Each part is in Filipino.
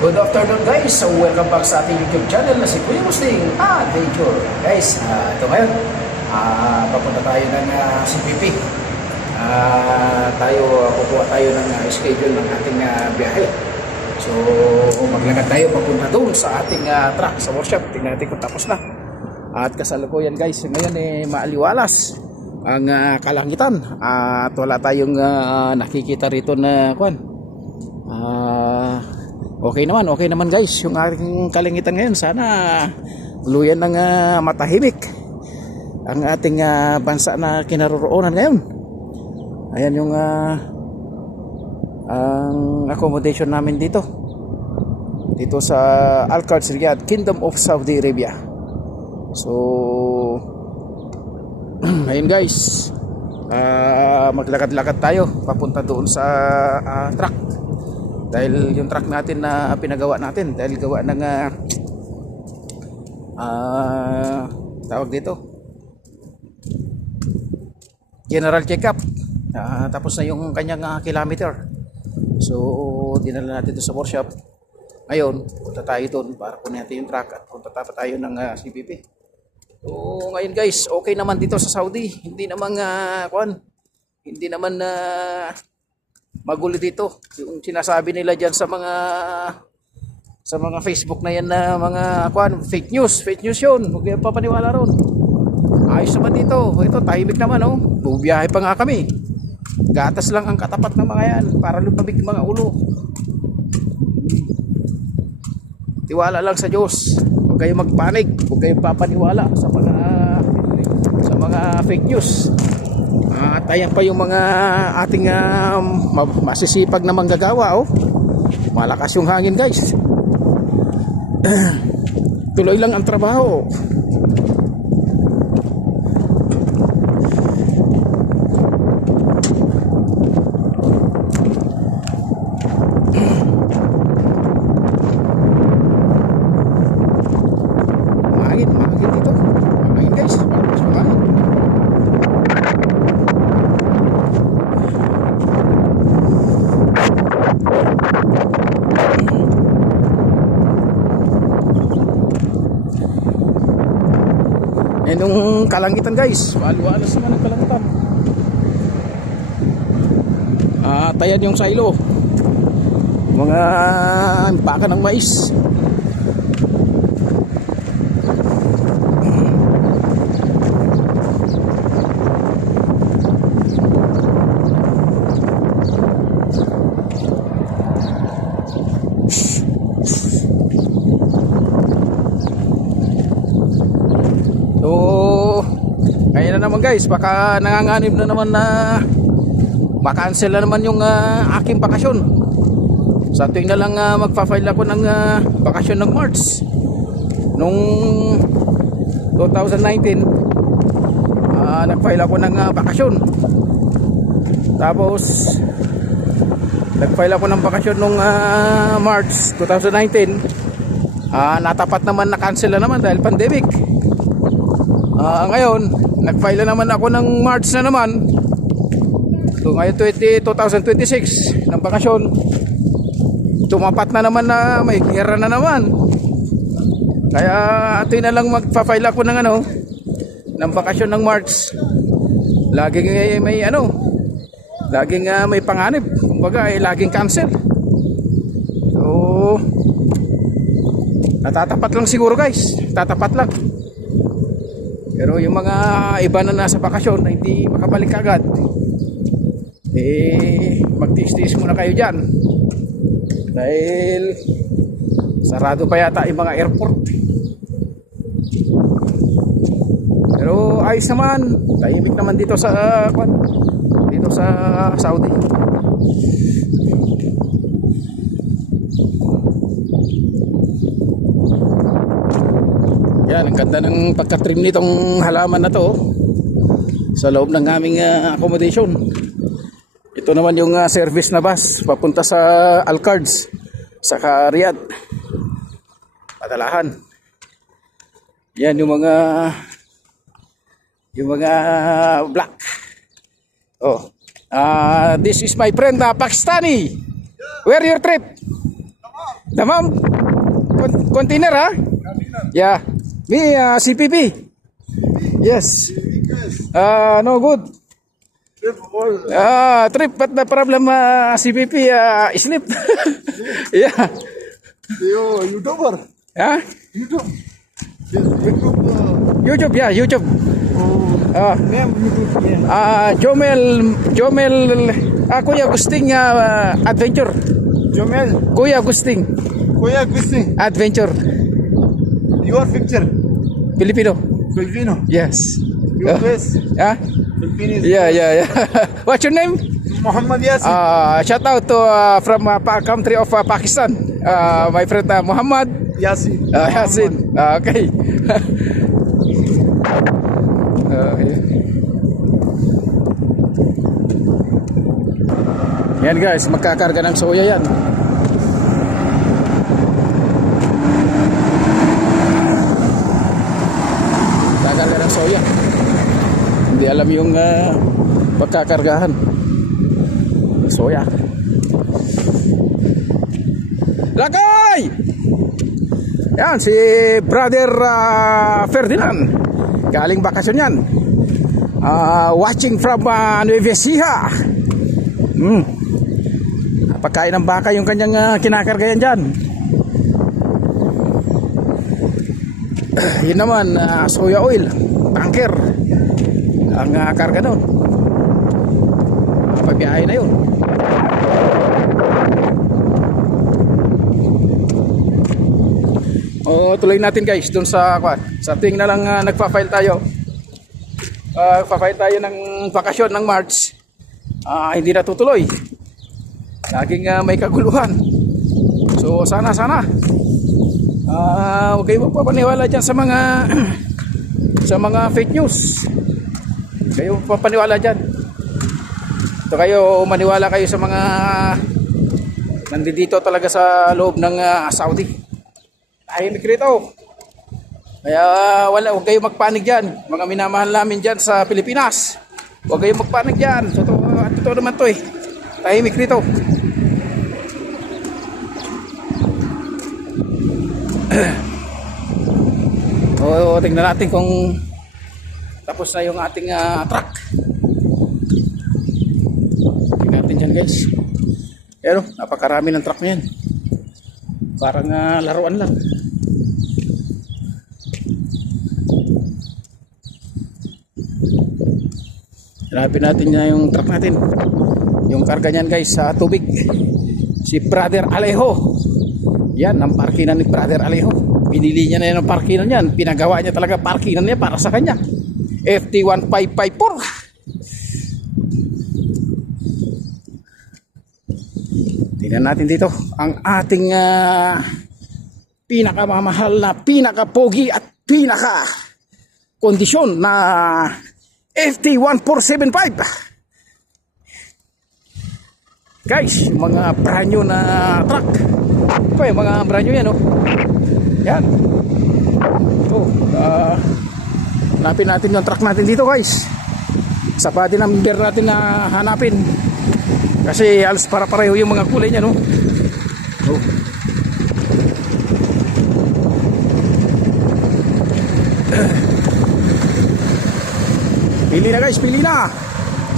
Good afternoon guys, so welcome back sa ating YouTube channel na si Kuya Musling Adventure. Guys, ito ngayon, papunta tayo ng CPP. Kukuha tayo ng schedule ng ating biyahe. So maglakad tayo papunta doon sa ating truck, sa workshop. Tingnan natin kung tapos na. At kasalukuyan guys, ngayon maaliwalas ang kalangitan. At wala tayong nakikita rito na okay naman guys yung ating kalangitan ngayon. Sana luyan ng matahimik ang ating bansa na kinaroroonan ngayon. Ayan yung ang accommodation namin dito sa Al-Qarj Riyadh, Kingdom of Saudi Arabia. So ayun guys, maglakad-lakad tayo papunta doon sa truck. Dahil yung truck natin na pinagawa natin, dahil gawa ng tawag dito, general check-up, tapos na yung kanyang kilometer. So dinala natin ito sa workshop. Ngayon punta tayo doon para kunin natin yung truck at punta tayo ng CPP. So ngayon guys, okay naman dito sa Saudi. Hindi naman magulo dito. Yung sinasabi nila diyan sa mga Facebook na yan na mga fake news yun. Huwag kayo papaniwala ron. Ayos naman dito. Ito tahimik naman bubiyahe pa nga kami. Gatas lang ang katapat ng mga yan para lumabig mga ulo. Tiwala lang sa Diyos. Huwag kayo magpanik. Huwag kayo papaniwala sa mga fake news. At ayan pa yung mga ating masisipag na manggagawa. Malakas yung hangin guys. Tuloy lang ang trabaho. Mahangin dito. Mahangin guys. Malakas yung hangin. Yung kalangitan guys, walas naman ang kalangitan. Ayan yung silo, mga baka ng mais. Kaya na naman guys, baka nanganganib na naman na makancel na naman yung aking bakasyon. Sa tuwing na lang magpa-file ako ng bakasyon ng March nung 2019, nag-file ako ng bakasyon. Tapos nag-file ako ng bakasyon nung March 2019. Natapat naman na cancel na naman dahil pandemic. Ngayon nag-file na naman ako ng March na naman. So ngayon 2026 ng bakasyon, tumapat na naman na may gera na naman. Kaya ito na lang magpa-file ako ng ng bakasyon ng March. Laging may panganib. Kumbaga laging cancel. So natatapat lang siguro guys. Tatapat lang. Pero yung mga iba na nasa bakasyon na hindi makabalik agad, magtiis-tiis muna kayo dyan. Dahil sarado pa yata yung mga airport. Pero ayos naman, tahimik naman dito sa Saudi. Yan, ang ganda ng pagka-trim nitong halaman na to sa loob ng aming accommodation. Ito naman yung service na bus papunta sa Al-Qarj sa Riyadh, Padalahan. Yan yung mga black. This is my friend Pakistani. Where your trip? Tamam. Container ha? Yeah. Me CPP. Yes. No good. Trip, but the problem CPP sleep. Yeah. Yo, YouTuber. Yeah. YouTube. YouTube. YouTube, yeah, YouTube. Name YouTube. Yeah. Jomel Kuya Gusting Adventure. Jomel. Kuya Gusting Kuya Gusting. Adventure. Your picture. Filipino. Filipino. Yes. Your face. Yeah. Filipino. Yeah. What's your name? Muhammad Yasin. Shout out to from country of Pakistan. My friend Muhammad Yasin. Yasin. Okay. Yan guys, magkakarga ng soya yan. Magkakarga ng soya. Hindi alam yung pagkakargahan. Soya. Lagay! Yan, si Brother Ferdinand. Galing bakasyon yan. Watching from Nueva Ecija. Pagkain ng baka yung kanyang kinakarga yan dyan. Yun naman, soya oil, tanker ang karga doon. Pabiyahe na yun. Tuloy natin guys doon sa tuwing na lang nagpa-file tayo. Nagpa-file tayo ng bakasyon ng March. Hindi na tutuloy. Laging may kaguluhan. So sana huwag kayo magpapaniwala dyan sa mga sa mga fake news. Kayo magpapaniwala dyan. Ito kayo, maniwala kayo sa mga nandito talaga sa loob ng Saudi. Tahimik rito. Kaya huwag kayo magpanig dyan. Mga minamahal namin dyan sa Pilipinas, huwag kayo magpanig dyan. Totoo naman to eh. Tahimik rito. Tingnan natin kung tapos na yung ating truck. Tingnan natin dyan guys. Pero napakarami ng truck na yan. Parang laruan lang. Hanapin natin na yung truck natin. Yung karga niyan guys sa tubig. Si Brother Alejo. Yan ang parkinan ni Brother Alejo. Pinili niya na yan ang parkinan niyan. Pinagawa niya talaga parkinan niya para sa kanya. FT1554. Tingnan natin dito ang ating pinakamamahal na, pinakapogi at pinaka kondisyon na FT1475. Guys, mga brand new na truck. Ito yung mga brand new yan, oh. Yan. Hanapin natin yung truck natin dito, guys. Sa body number natin na hanapin. Kasi alas para pareho yung mga kulay niya, no? Oh. Pili na guys, pili na.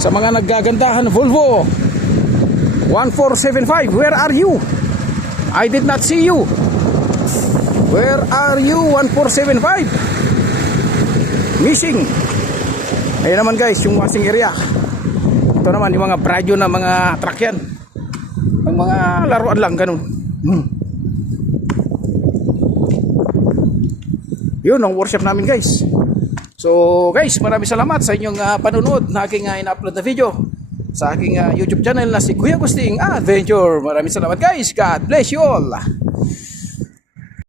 Sa mga naggagandahan Volvo 1475, where are you? I did not see you. Where are you? 1475 missing. Ayan naman guys, yung washing area. Ito naman yung mga brand na mga truck yan. Ang mga laruan lang, ganun. Yun ang workshop namin guys. So guys, maraming salamat sa inyong panonood na aking ina-upload na video sa aking YouTube channel na si Kuya Gusting Adventure. Maraming salamat guys. God bless you all.